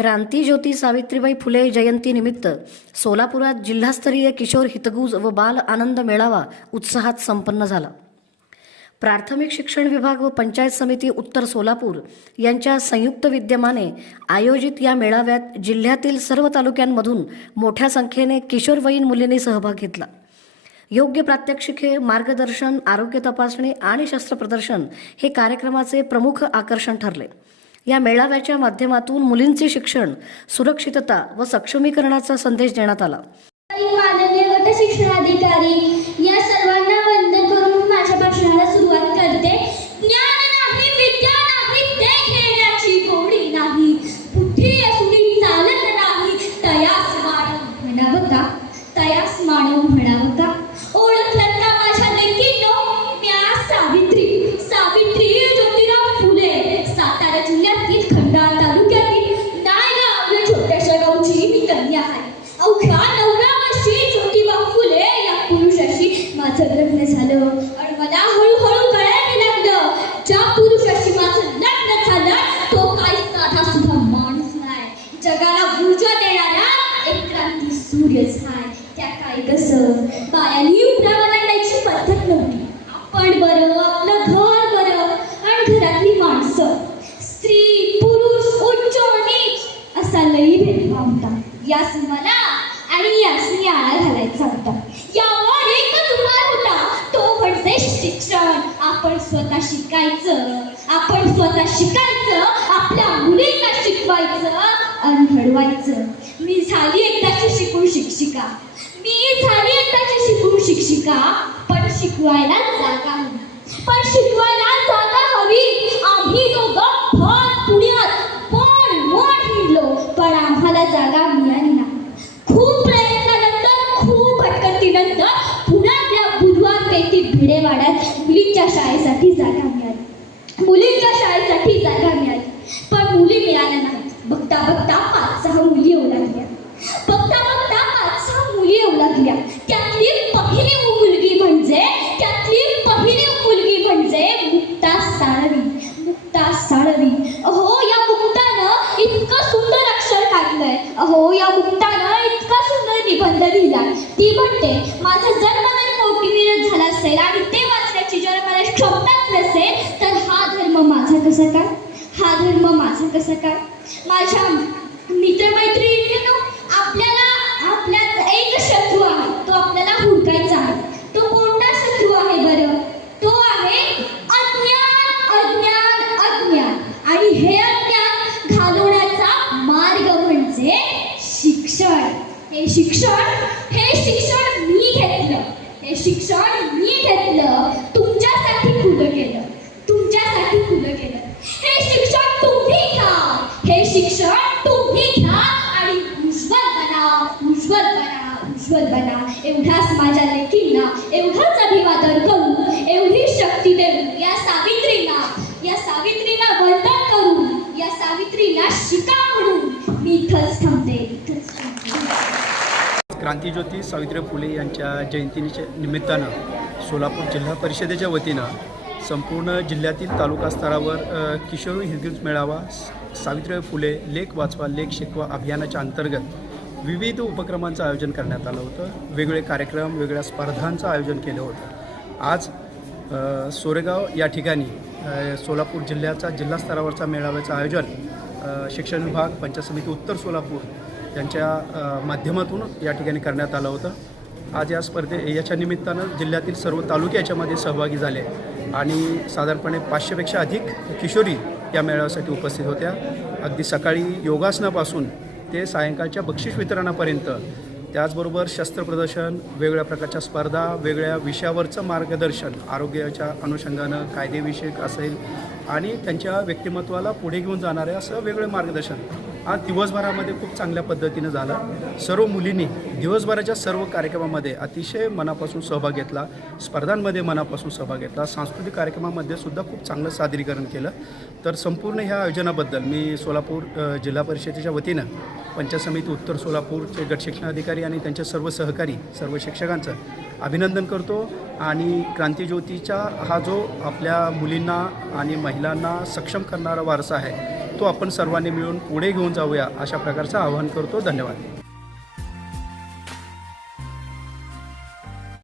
क्रांतीज्योती सावित्रीबाई फुले जयंतीनिमित्त सोलापुरात जिल्हास्तरीय किशोर हितगुज व बाल आनंद मेळावा उत्साहात संपन्न झाला. प्राथमिक शिक्षण विभाग व पंचायत समिती उत्तर सोलापूर यांच्या संयुक्त विद्यमाने आयोजित या मेळाव्यात जिल्ह्यातील सर्व तालुक्यांमधून मोठ्या संख्येने किशोरवयीन मुलींनी सहभाग घेतला. योग्य प्रात्यक्षिके, मार्गदर्शन, आरोग्य तपासणी आणि शस्त्रप्रदर्शन हे कार्यक्रमाचे प्रमुख आकर्षण ठरले. या मेळाव्याच्या माध्यमातून मुलींचे शिक्षण, सुरक्षितता व सक्षमीकरणाचा संदेश देण्यात आला. माननीय गट शिक्षणाधिकारी या सर्वांना वंदन करून माझ्या भाषणाला सुरुवात करते. ज्ञान नाही, विद्या नाही, ते घेण्याची गोडी नाही, बुद्धी असूनही चालत नाही, तयास मानव म्हणावं का, तयास मानव म्हणावं का. ओळखलं का माझ्या लेकीनो, म्या सावित्री ज्योतिराव फुले, सातारा जिल्ह्यातील खंडाळा तालुक्यातील नायगाव या छोट्याशा गावची मी कन्या आहे. अवघ्या 9व्या वर्षी ज्योतिबा फुले या पुरुषाशी माझं लग्न झालं आणि मला हळूहळू कळायला लागलं, ज्या पुरुषाशी माझं लग्न झालं तो काही साधा सुद्धा माणूस नाही, जगाला ऊर्जा देणारा एक क्रांती सूर्यच आहे. त्या काही कसं बायांनी उठावा लागायची पद्धत नव्हती. आपण बरं, आपलं घर बरं आणि घरातली माणसं, स्त्री पुरुष, उच्च नीच असा लई भेदभाव होता. यास मला आणि यासनी आळा घालायचा होता. यावर एकच उपाय होता, तो म्हणजे शिक्षण. आपण स्वतः शिकायचं, आपल्या मुलींना शिकवायचं आणि घडवायचं. मी झाली एकदाची शिकून शिक्षिका, पण शिकवायला जागा हवी. आम्ही दोघं फार पुण्यात मोठ हिंडलो, पण आम्हाला जागा मिळाली नाही. खूप प्रयत्नानंतर, खूप भटकंतीनंतर पुण्यातल्या बुधवार पेठी भिडेवाड्यात मुलींच्या शाळेसाठी जागा मिळाली. पण मुली मिळाल्या नाही. बघता 5-6 मुली येऊ लागल्या. त्यातली पहिली मुलगी म्हणजे मुक्ता साळवी. अहो, या मुक्तानं इतकं सुंदर अक्षर काढलंय. या मुक्तानं इतका सुंदर निबंध लिहिला. ती म्हणते, माझा जन्म जर मोठीवीर झाला असेल आणि ते वाचण्याची जर मला क्षमताच नसेल, तर हा धर्म माझा कसा काय. माझ्या मित्रमैत्रिणींनो, आपल्यात एक शत्रू आहे, तो आपल्याला हुडकायचा आहे. तो कोणता शत्रू आहे बरं? तो आहे अज्ञान. आणि हे अज्ञान घालवण्याचा मार्ग म्हणजे शिक्षण. हे शिक्षण मी घेतलं. तुमच्यासाठी खुलं केलं. हे शिक्षण तुम्ही घ्या आणि उज्ज्वल बना. एवढाच माझ्या लेकींना, एवढंच अभिवादन करू, एवढी शक्ती देऊ या सावित्रीला वंदन करू, या सावित्रीला शिका म्हणून मी इथंच थांबते. क्रांतीज्योती सावित्रीबाई फुले यांच्या जयंतीच्या निमित्तानं सोलापूर जिल्हा परिषदेच्या वतीनं संपूर्ण जिल्ह्यातील तालुका स्तरावर किशोर हितगुज मेळावा सावित्रीबाई फुले लेख वाचवा लेख शिकवा अभियानाच्या अंतर्गत विविध उपक्रमांचं आयोजन करण्यात आलं होतं. वेगवेगळे कार्यक्रम, वेगवेगळ्या स्पर्धांचं आयोजन केलं होतं. आज सोरेगाव या ठिकाणी सोलापूर जिल्ह्याचा जिल्हास्तरावरचा मेळाव्याचं आयोजन शिक्षण विभाग, पंचायत समिती उत्तर सोलापूर यांच्या माध्यमातून या ठिकाणी करण्यात आलं होतं. आज या याच्या निमित्तानं जिल्ह्यातील सर्व तालुके याच्यामध्ये सहभागी झाले आणि साधारणपणे 500पेक्षा अधिक किशोरी या मेळाव्यासाठी उपस्थित होत्या. अगदी सकाळी योगासनापासून ते सायंकाळच्या बक्षीस वितरणापर्यंत, त्याचबरोबर शस्त्रप्रदर्शन, वेगवेगळ्या प्रकारच्या स्पर्धा, वेगळ्या विषयावरचं मार्गदर्शन, आरोग्याच्या अनुषंगानं कायदेविषयक असेल आणि त्यांच्या व्यक्तिमत्वाला पुढे घेऊन जाणारे असं वेगवेगळे मार्गदर्शन आज दिवसभरामध्ये खूप चांगल्या पद्धतीनं झालं. सर्व मुलींनी दिवसभराच्या सर्व कार्यक्रमामध्ये अतिशय मनापासून सहभाग घेतला, स्पर्धांमध्ये मनापासून सहभाग घेतला, सांस्कृतिक कार्यक्रमामध्ये सुद्धा खूप चांगलं सादरीकरण केलं. तर संपूर्ण ह्या आयोजनाबद्दल मी सोलापूर जिल्हा परिषदेच्या वतीनं पंचायत समिती उत्तर सोलापूरचे गट शिक्षणाधिकारी आणि त्यांच्या सर्व सहकारी, सर्व शिक्षकांचं अभिनंदन करतो. आणि क्रांतीज्योतीचा हा जो आपल्या मुलींना आणि महिलांना सक्षम करणारा वारसा आहे, तो आपण सर्वांनी मिळून पुढे घेऊन जाऊया अशा प्रकारचं आवाहन करतो. धन्यवाद.